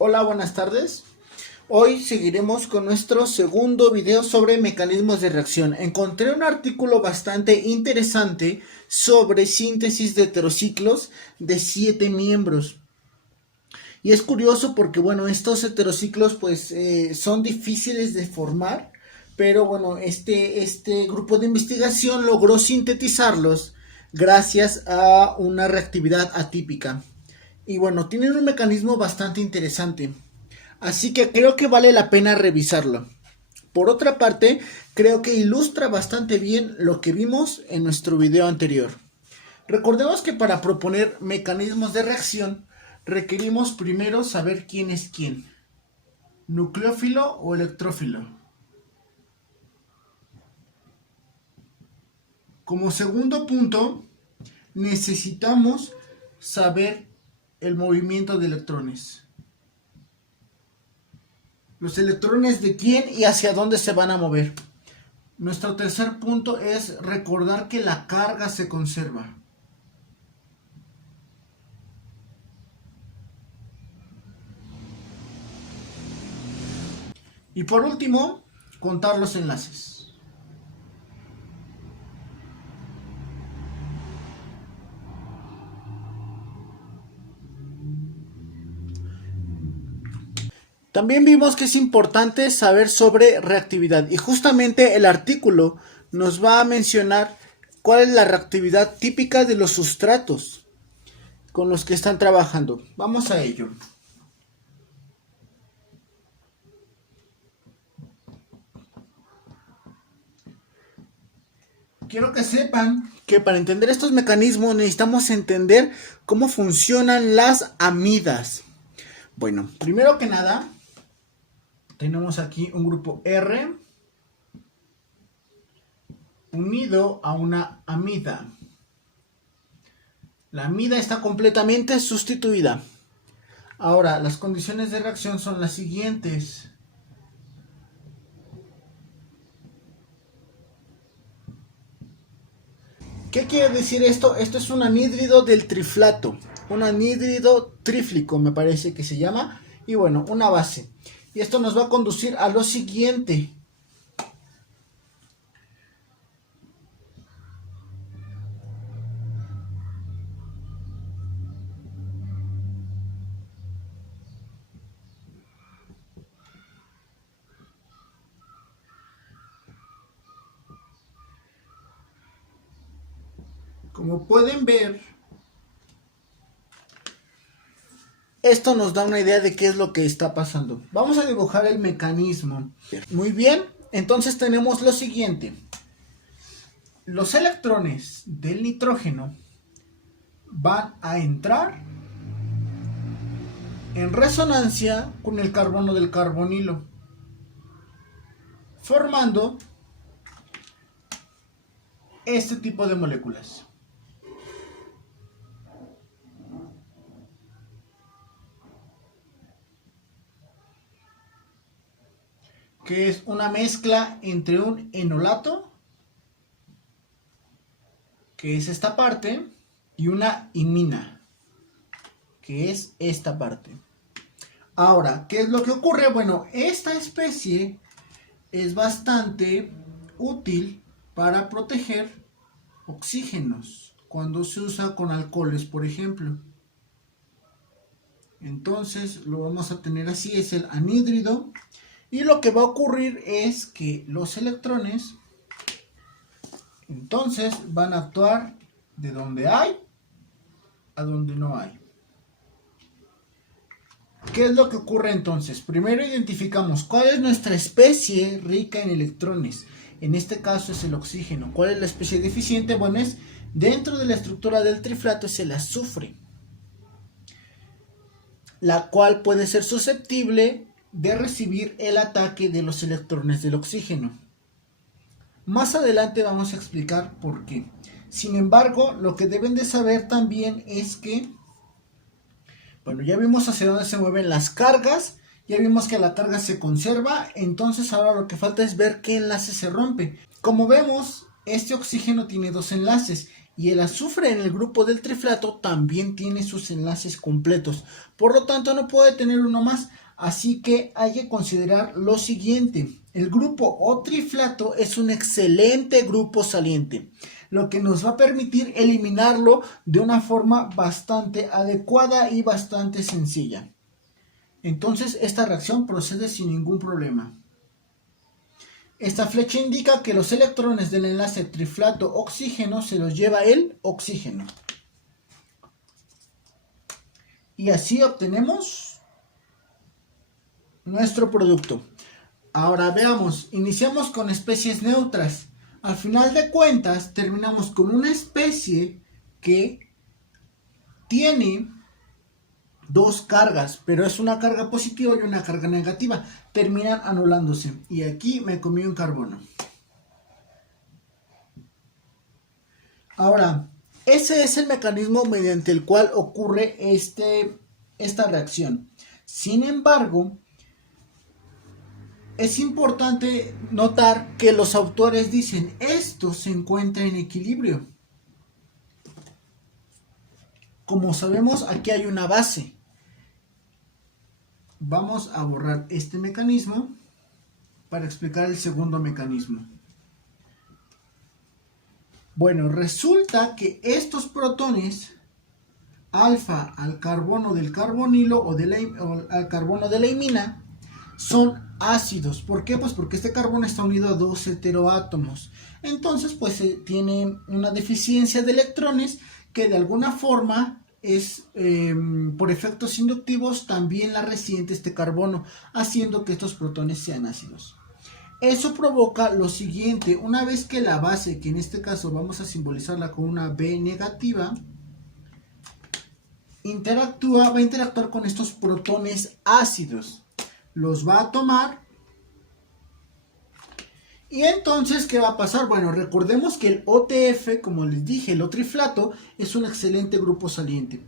Hola, buenas tardes. Hoy seguiremos con nuestro segundo video sobre mecanismos de reacción. Encontré un artículo bastante interesante sobre síntesis de heterociclos de 7 miembros. Y es curioso porque, bueno, estos heterociclos pues son difíciles de formar, pero bueno, este grupo de investigación logró sintetizarlos gracias a una reactividad atípica. Y bueno, tienen un mecanismo bastante interesante. Así que creo que vale la pena revisarlo. Por otra parte, creo que ilustra bastante bien lo que vimos en nuestro video anterior. Recordemos que para proponer mecanismos de reacción requerimos primero saber quién es quién, nucleófilo o electrófilo. Como segundo punto, necesitamos saber el movimiento de electrones. Los electrones de quién y hacia dónde se van a mover. Nuestro tercer punto es recordar que la carga se conserva. Y por último, contar los enlaces. También vimos que es importante saber sobre reactividad y justamente el artículo nos va a mencionar cuál es la reactividad típica de los sustratos con los que están trabajando. Vamos a ello. Quiero que sepan que para entender estos mecanismos necesitamos entender cómo funcionan las amidas. Bueno, primero que nada, tenemos aquí un grupo R unido a una amida. La amida está completamente sustituida. Ahora, las condiciones de reacción son las siguientes. ¿Qué quiere decir esto? Esto es un anhídrido del triflato. Un anhídrido tríflico me parece que se llama. Y bueno, una base. Y esto nos va a conducir a lo siguiente. Como pueden ver, esto nos da una idea de qué es lo que está pasando. Vamos a dibujar el mecanismo. Muy bien, entonces tenemos lo siguiente. Los electrones del nitrógeno van a entrar en resonancia con el carbono del carbonilo, formando este tipo de moléculas. Que es una mezcla entre un enolato, que es esta parte, y una imina, que es esta parte. Ahora, ¿qué es lo que ocurre? Bueno, esta especie es bastante útil para proteger oxígenos cuando se usa con alcoholes, por ejemplo. Entonces lo vamos a tener así, es el anhídrido. Y lo que va a ocurrir es que los electrones entonces van a actuar de donde hay a donde no hay. ¿Qué es lo que ocurre entonces? Primero identificamos cuál es nuestra especie rica en electrones. En este caso es el oxígeno. ¿Cuál es la especie deficiente? Bueno, es dentro de la estructura del triflato es el azufre, la cual puede ser susceptible de recibir el ataque de los electrones del oxígeno. Más adelante vamos a explicar por qué. Sin embargo, lo que deben de saber también es que, bueno, ya vimos hacia dónde se mueven las cargas, ya vimos que la carga se conserva, entonces ahora lo que falta es ver qué enlace se rompe. Como vemos, este oxígeno tiene dos enlaces y el azufre en el grupo del triflato también tiene sus enlaces completos. Por lo tanto, no puede tener uno más. Así que hay que considerar lo siguiente. El grupo O triflato es un excelente grupo saliente, lo que nos va a permitir eliminarlo de una forma bastante adecuada y bastante sencilla. Entonces, esta reacción procede sin ningún problema. Esta flecha indica que los electrones del enlace triflato-oxígeno se los lleva el oxígeno. Y así obtenemos nuestro producto. Ahora veamos, iniciamos con especies neutras. Al final de cuentas, terminamos con una especie que tiene dos cargas, pero es una carga positiva y una carga negativa. Terminan anulándose. Y aquí me comí un carbono. Ahora, ese es el mecanismo mediante el cual ocurre esta reacción. Sin embargo, es importante notar que los autores dicen esto se encuentra en equilibrio. Como sabemos, aquí hay una base. Vamos a borrar este mecanismo para explicar el segundo mecanismo. Bueno, resulta que estos protones alfa al carbono del carbonilo o al carbono de la imina son ácidos. ¿Por qué? Pues porque este carbono está unido a dos heteroátomos. Entonces, pues tiene una deficiencia de electrones que de alguna forma es, por efectos inductivos, también la resiente este carbono, haciendo que estos protones sean ácidos. Eso provoca lo siguiente: una vez que la base, que en este caso vamos a simbolizarla con una B negativa, va a interactuar con estos protones ácidos. Los va a tomar. Y entonces, ¿qué va a pasar? Bueno, recordemos que el OTF, como les dije, el O-triflato, es un excelente grupo saliente.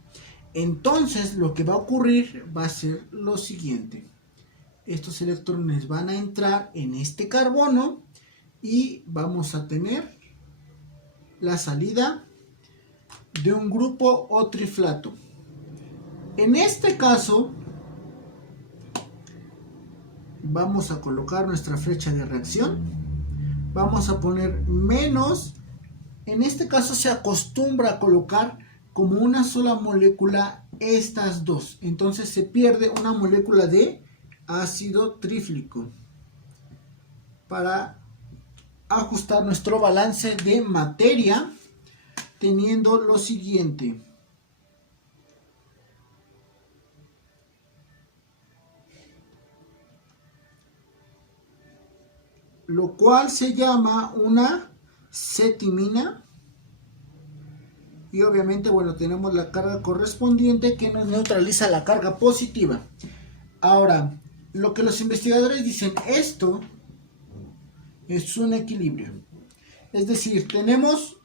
Entonces, lo que va a ocurrir va a ser lo siguiente. Estos electrones van a entrar en este carbono y vamos a tener la salida de un grupo O-triflato. En este caso, vamos a colocar nuestra flecha de reacción. Vamos a poner menos. En este caso se acostumbra a colocar como una sola molécula estas dos. Entonces se pierde una molécula de ácido tríflico para ajustar nuestro balance de materia, teniendo lo siguiente. Lo cual se llama una cetimina. Y obviamente, bueno, tenemos la carga correspondiente que nos neutraliza la carga positiva. Ahora, lo que los investigadores dicen, esto es un equilibrio. Es decir, tenemos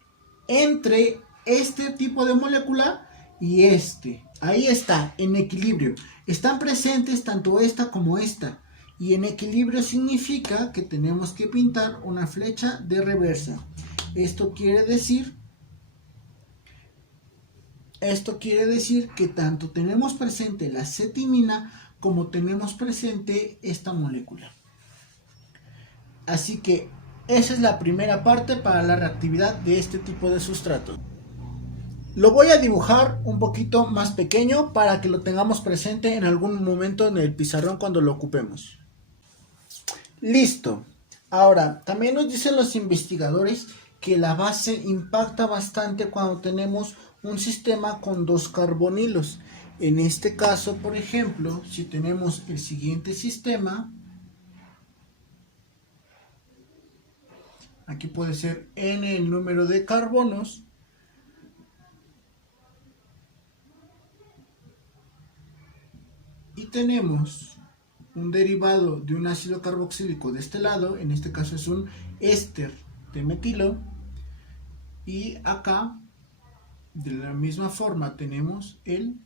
entre este tipo de molécula y este. Ahí está, en equilibrio. Están presentes tanto esta como esta. Y en equilibrio significa que tenemos que pintar una flecha de reversa. Esto quiere decir que tanto tenemos presente la cetimina como tenemos presente esta molécula. Así que esa es la primera parte para la reactividad de este tipo de sustrato. Lo voy a dibujar un poquito más pequeño para que lo tengamos presente en algún momento en el pizarrón cuando lo ocupemos. Listo. Ahora, también nos dicen los investigadores que la base impacta bastante cuando tenemos un sistema con dos carbonilos. En este caso, por ejemplo, si tenemos el siguiente sistema, aquí puede ser n el número de carbonos, y tenemos un derivado de un ácido carboxílico de este lado, en este caso es un éster de metilo, y acá de la misma forma tenemos el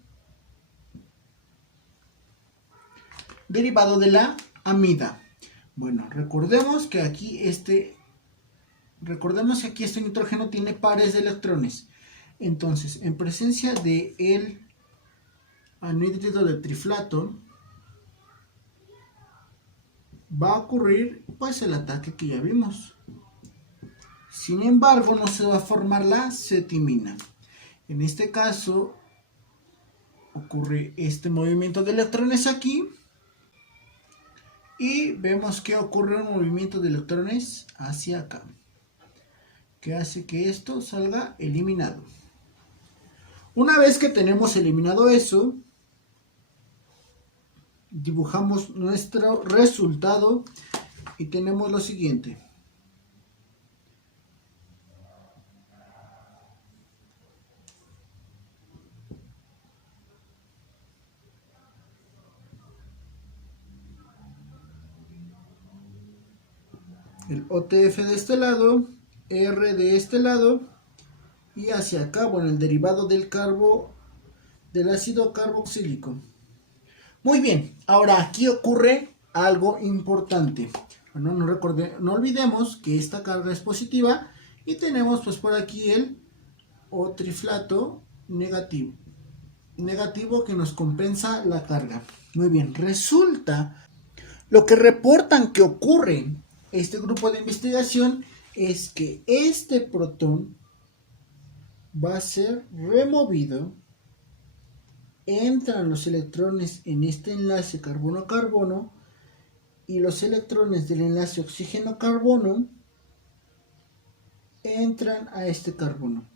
derivado de la amida. Bueno, recordemos que aquí este nitrógeno tiene pares de electrones. Entonces, en presencia de el anhídrido de triflato, va a ocurrir pues el ataque que ya vimos. Sin embargo, no se va a formar la cetimina. En este caso, ocurre este movimiento de electrones aquí. Y vemos que ocurre un movimiento de electrones hacia acá, que hace que esto salga eliminado. Una vez que tenemos eliminado eso, dibujamos nuestro resultado y tenemos lo siguiente. El OTF de este lado, R de este lado y hacia acá, bueno, el derivado del ácido carboxílico. Muy bien, ahora aquí ocurre algo importante. Bueno, no olvidemos que esta carga es positiva y tenemos pues por aquí el O triflato negativo. Negativo que nos compensa la carga. Muy bien, resulta, lo que reportan que ocurre este grupo de investigación es que este protón va a ser removido. Entran los electrones en este enlace carbono-carbono y los electrones del enlace oxígeno-carbono entran a este carbono,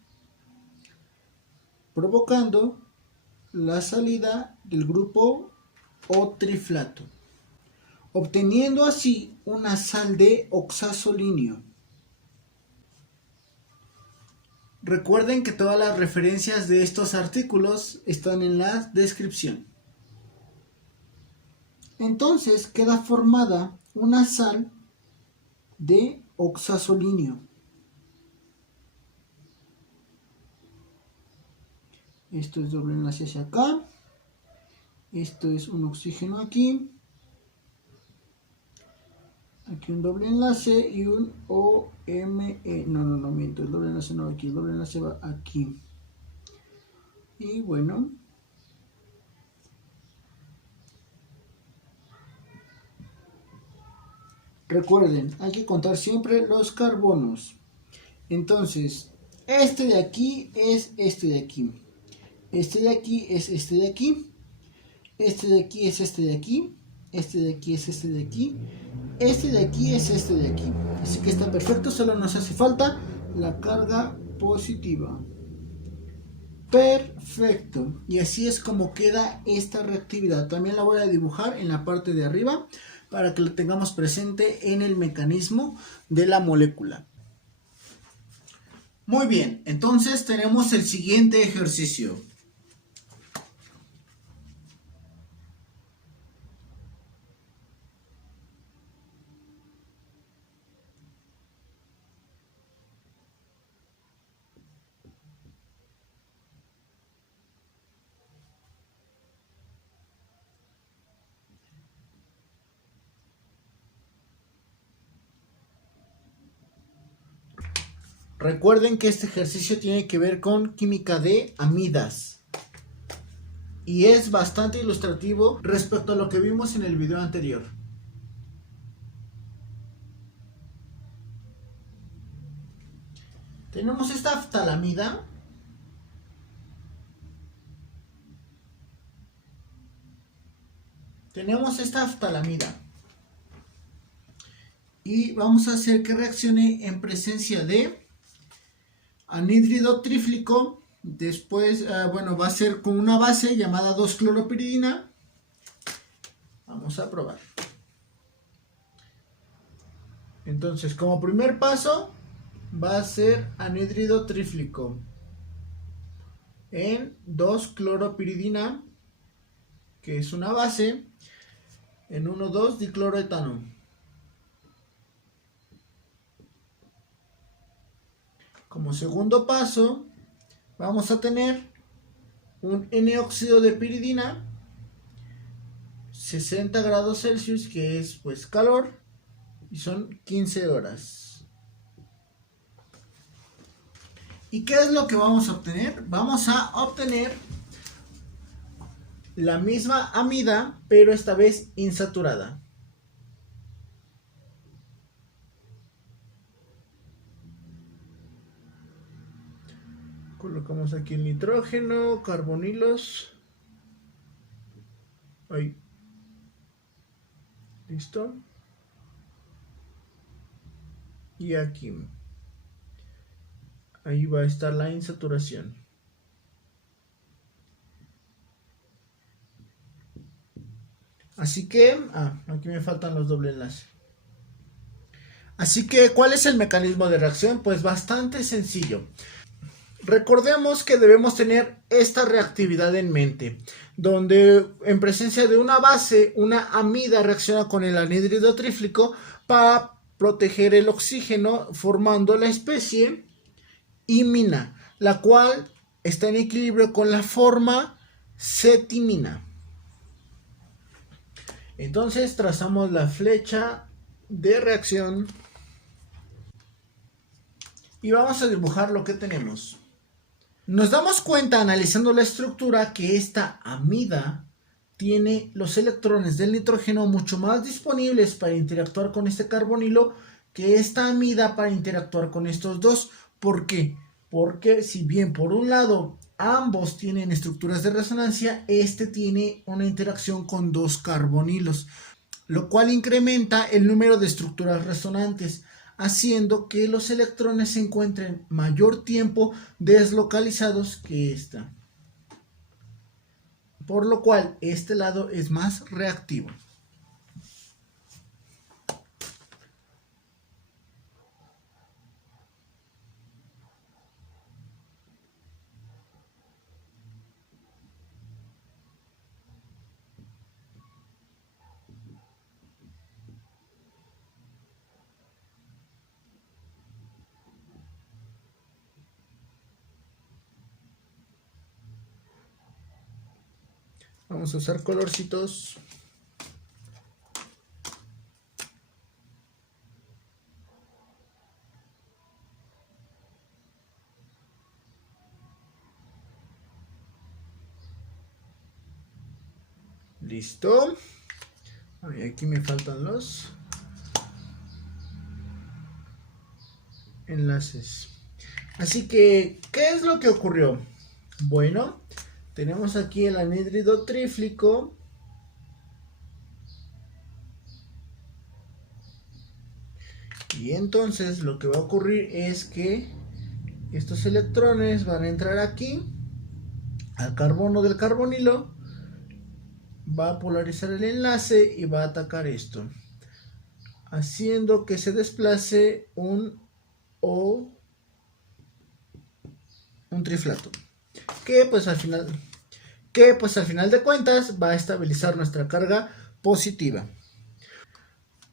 provocando la salida del grupo O triflato, obteniendo así una sal de oxazolinio. Recuerden que todas las referencias de estos artículos están en la descripción. Entonces queda formada una sal de oxazolinio. Esto es doble enlace hacia acá. Esto es un oxígeno aquí. Aquí un doble enlace y un OMe. No miento, el doble enlace no va aquí, el doble enlace va aquí. Y bueno, recuerden, hay que contar siempre los carbonos. Entonces, este de aquí es este de aquí. Este de aquí es este de aquí. Este de aquí es este de aquí. Este de aquí es este de aquí. Este de aquí es este de aquí. Así que está perfecto, solo nos hace falta la carga positiva. Perfecto. Y así es como queda esta reactividad. También la voy a dibujar en la parte de arriba para que lo tengamos presente en el mecanismo de la molécula. Muy bien, entonces tenemos el siguiente ejercicio. Recuerden que este ejercicio tiene que ver con química de amidas y es bastante ilustrativo respecto a lo que vimos en el video anterior. Tenemos esta ftalamida. Y vamos a hacer que reaccione en presencia de anhídrido tríflico. Después, va a ser con una base llamada 2-cloropiridina. Vamos a probar. Entonces, como primer paso, va a ser anhídrido tríflico en 2-cloropiridina, que es una base, en 1,2-dicloroetano. Como segundo paso, vamos a tener un N-óxido de piridina, 60 grados Celsius, que es pues calor, y son 15 horas. ¿Y qué es lo que vamos a obtener? Vamos a obtener la misma amida, pero esta vez insaturada. Colocamos aquí el nitrógeno, carbonilos. Ahí. Listo. Y aquí. Ahí va a estar la insaturación. Así que, aquí me faltan los doble enlaces. Así que, ¿cuál es el mecanismo de reacción? Pues bastante sencillo. Recordemos que debemos tener esta reactividad en mente, donde en presencia de una base, una amida reacciona con el anhídrido tríflico para proteger el oxígeno, formando la especie imina, la cual está en equilibrio con la forma cetimina. Entonces trazamos la flecha de reacción y vamos a dibujar lo que tenemos. Nos damos cuenta analizando la estructura que esta amida tiene los electrones del nitrógeno mucho más disponibles para interactuar con este carbonilo que esta amida para interactuar con estos dos. ¿Por qué? Porque si bien por un lado ambos tienen estructuras de resonancia, este tiene una interacción con dos carbonilos, lo cual incrementa el número de estructuras resonantes, haciendo que los electrones se encuentren mayor tiempo deslocalizados que esta. Por lo cual este lado es más reactivo. Vamos a usar colorcitos. Listo. Aquí me faltan los enlaces. Así que, ¿qué es lo que ocurrió? Bueno, tenemos aquí el anhídrido tríflico. Y entonces lo que va a ocurrir es que estos electrones van a entrar aquí al carbono del carbonilo, va a polarizar el enlace y va a atacar esto, haciendo que se desplace un triflato, que pues al final de cuentas va a estabilizar nuestra carga positiva.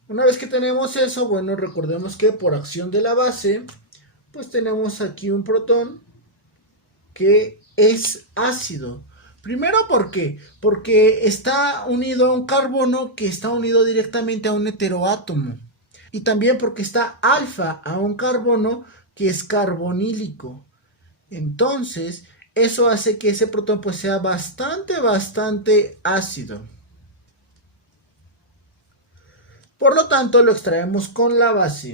Una vez que tenemos eso, bueno, recordemos que por acción de la base, pues tenemos aquí un protón que es ácido. Primero, ¿por qué? Porque está unido a un carbono que está unido directamente a un heteroátomo. Y también porque está alfa a un carbono que es carbonílico. Entonces, eso hace que ese protón pues sea bastante ácido. Por lo tanto, lo extraemos con la base.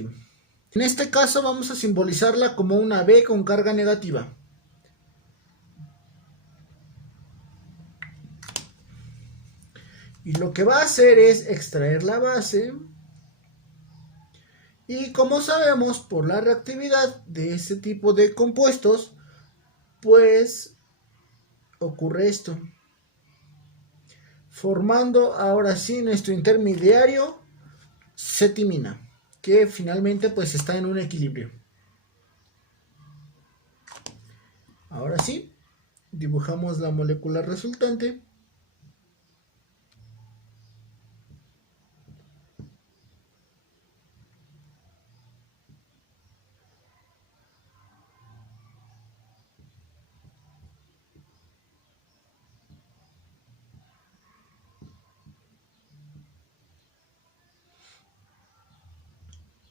En este caso vamos a simbolizarla como una B con carga negativa. Y lo que va a hacer es extraer la base. Y como sabemos, por la reactividad de este tipo de compuestos, pues ocurre esto. Formando ahora sí nuestro intermediario cetimina, que finalmente pues está en un equilibrio. Ahora sí, dibujamos la molécula resultante.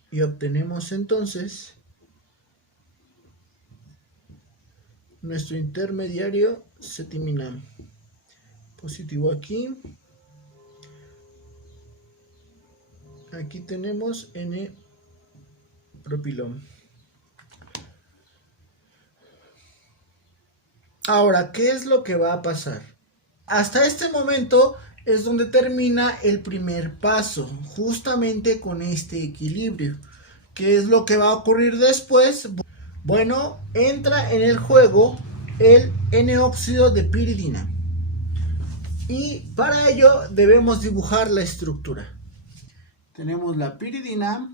Y obtenemos entonces nuestro intermediario cetimina. Positivo aquí. Aquí tenemos N-propilón. Ahora, ¿qué es lo que va a pasar? Hasta este momento es donde termina el primer paso, justamente con este equilibrio. ¿Qué es lo que va a ocurrir después? Bueno, entra en el juego el N-óxido de piridina. Y para ello debemos dibujar la estructura. Tenemos la piridina.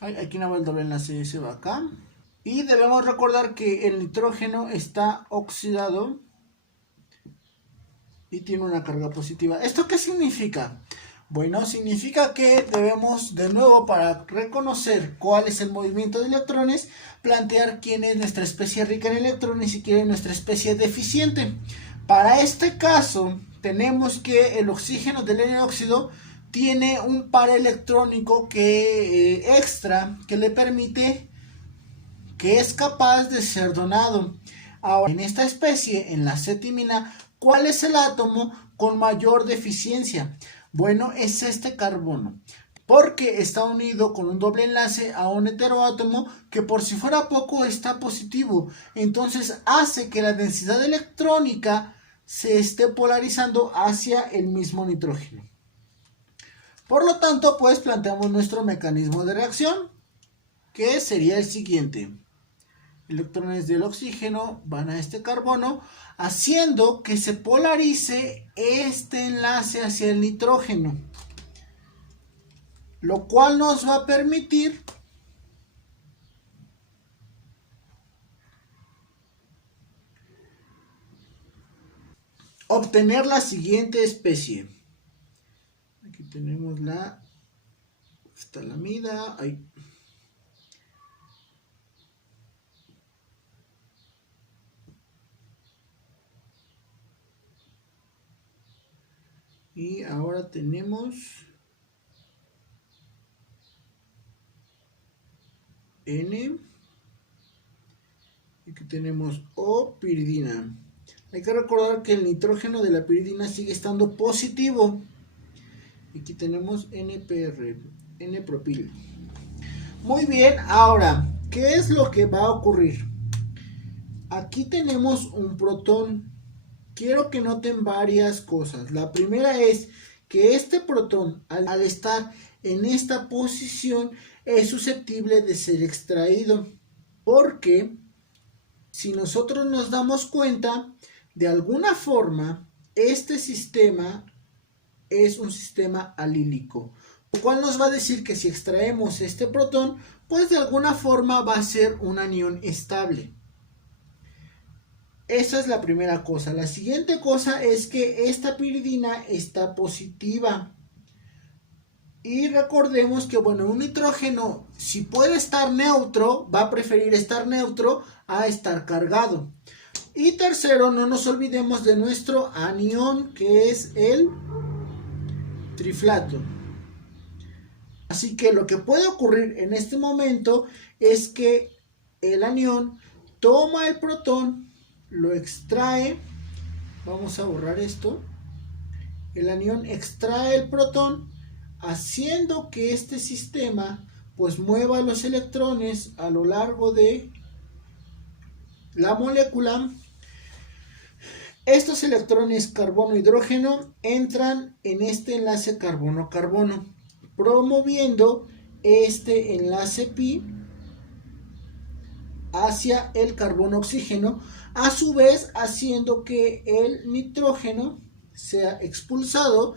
Aquí no va el doble enlace, se va acá. Y debemos recordar que el nitrógeno está oxidado y tiene una carga positiva. ¿Esto qué significa? Bueno, significa que debemos de nuevo, para reconocer cuál es el movimiento de electrones, plantear quién es nuestra especie rica en electrones y quién es nuestra especie deficiente. Para este caso tenemos que el oxígeno del N-óxido tiene un par electrónico extra que le permite, que es capaz de ser donado. Ahora, en esta especie, en la cetimina, ¿cuál es el átomo con mayor deficiencia? Bueno, es este carbono, porque está unido con un doble enlace a un heteroátomo que, por si fuera poco, está positivo. Entonces hace que la densidad electrónica se esté polarizando hacia el mismo nitrógeno. Por lo tanto, pues planteamos nuestro mecanismo de reacción, que sería el siguiente. Electrones del oxígeno van a este carbono, haciendo que se polarice este enlace hacia el nitrógeno, lo cual nos va a permitir obtener la siguiente especie. Aquí tenemos la ftalamida. Y ahora tenemos N. Y aquí tenemos O-piridina. Hay que recordar que el nitrógeno de la piridina sigue estando positivo. Aquí tenemos NPR, N-propil. Muy bien, ahora, ¿qué es lo que va a ocurrir? Aquí tenemos un protón. Quiero que noten varias cosas. La primera es que este protón, al estar en esta posición, es susceptible de ser extraído. Porque si nosotros nos damos cuenta, de alguna forma, este sistema es un sistema alílico, lo cual nos va a decir que si extraemos este protón, pues de alguna forma va a ser un anión estable. Esa es la primera cosa. La siguiente cosa es que esta piridina está positiva. Y recordemos que, bueno, un nitrógeno, si puede estar neutro, va a preferir estar neutro a estar cargado. Y tercero, no nos olvidemos de nuestro anión, que es el triflato. Así que lo que puede ocurrir en este momento es que el anión toma el protón, lo extrae. Vamos a borrar esto. El anión extrae el protón, haciendo que este sistema pues mueva los electrones a lo largo de la molécula. Estos electrones carbono-hidrógeno entran en este enlace carbono-carbono, promoviendo este enlace pi hacia el carbono-oxígeno, a su vez haciendo que el nitrógeno sea expulsado,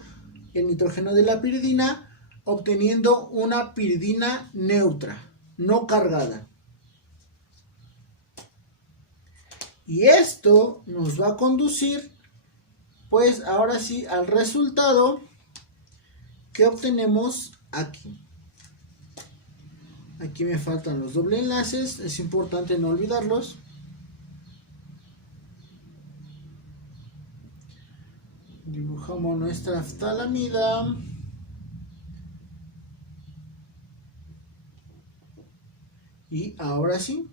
el nitrógeno de la piridina, obteniendo una piridina neutra, no cargada. Y esto nos va a conducir, pues ahora sí, al resultado que obtenemos aquí. Aquí me faltan los doble enlaces, es importante no olvidarlos. Dibujamos nuestra ftalamida. Y ahora sí,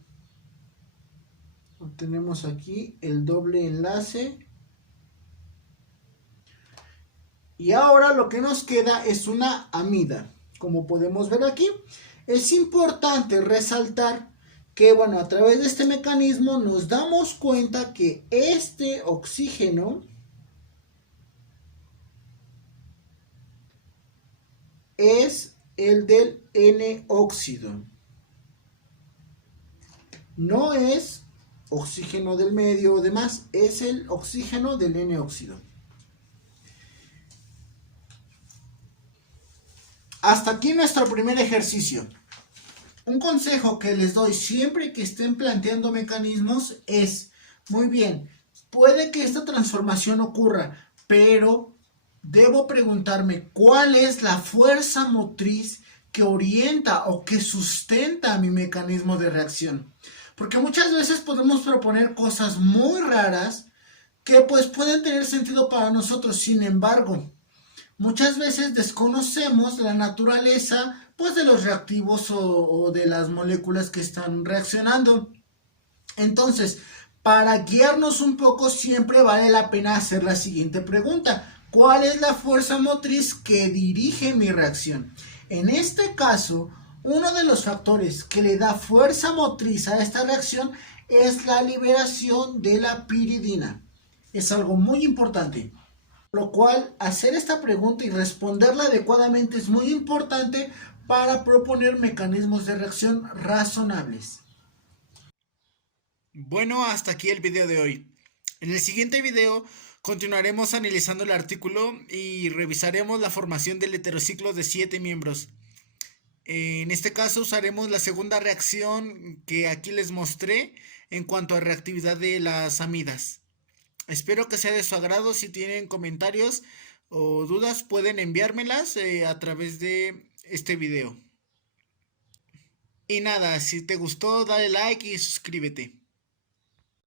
obtenemos aquí el doble enlace. Y ahora lo que nos queda es una amida. Como podemos ver aquí, es importante resaltar que, bueno, a través de este mecanismo nos damos cuenta que este oxígeno es el del N-óxido. No es oxígeno del medio o demás, es el oxígeno del N-óxido. Hasta aquí nuestro primer ejercicio. Un consejo que les doy siempre que estén planteando mecanismos es, muy bien, puede que esta transformación ocurra, pero debo preguntarme cuál es la fuerza motriz que orienta o que sustenta mi mecanismo de reacción. Porque muchas veces podemos proponer cosas muy raras que pues pueden tener sentido para nosotros. Sin embargo, muchas veces desconocemos la naturaleza pues de los reactivos o de las moléculas que están reaccionando. Entonces, para guiarnos un poco siempre vale la pena hacer la siguiente pregunta. ¿Cuál es la fuerza motriz que dirige mi reacción? En este caso, uno de los factores que le da fuerza motriz a esta reacción es la liberación de la piridina. Es algo muy importante. Lo cual, hacer esta pregunta y responderla adecuadamente es muy importante para proponer mecanismos de reacción razonables. Bueno, hasta aquí el video de hoy. En el siguiente video continuaremos analizando el artículo y revisaremos la formación del heterociclo de 7 miembros. En este caso usaremos la segunda reacción que aquí les mostré en cuanto a reactividad de las amidas. Espero que sea de su agrado. Si tienen comentarios o dudas pueden enviármelas a través de este video. Y nada, si te gustó dale like y suscríbete.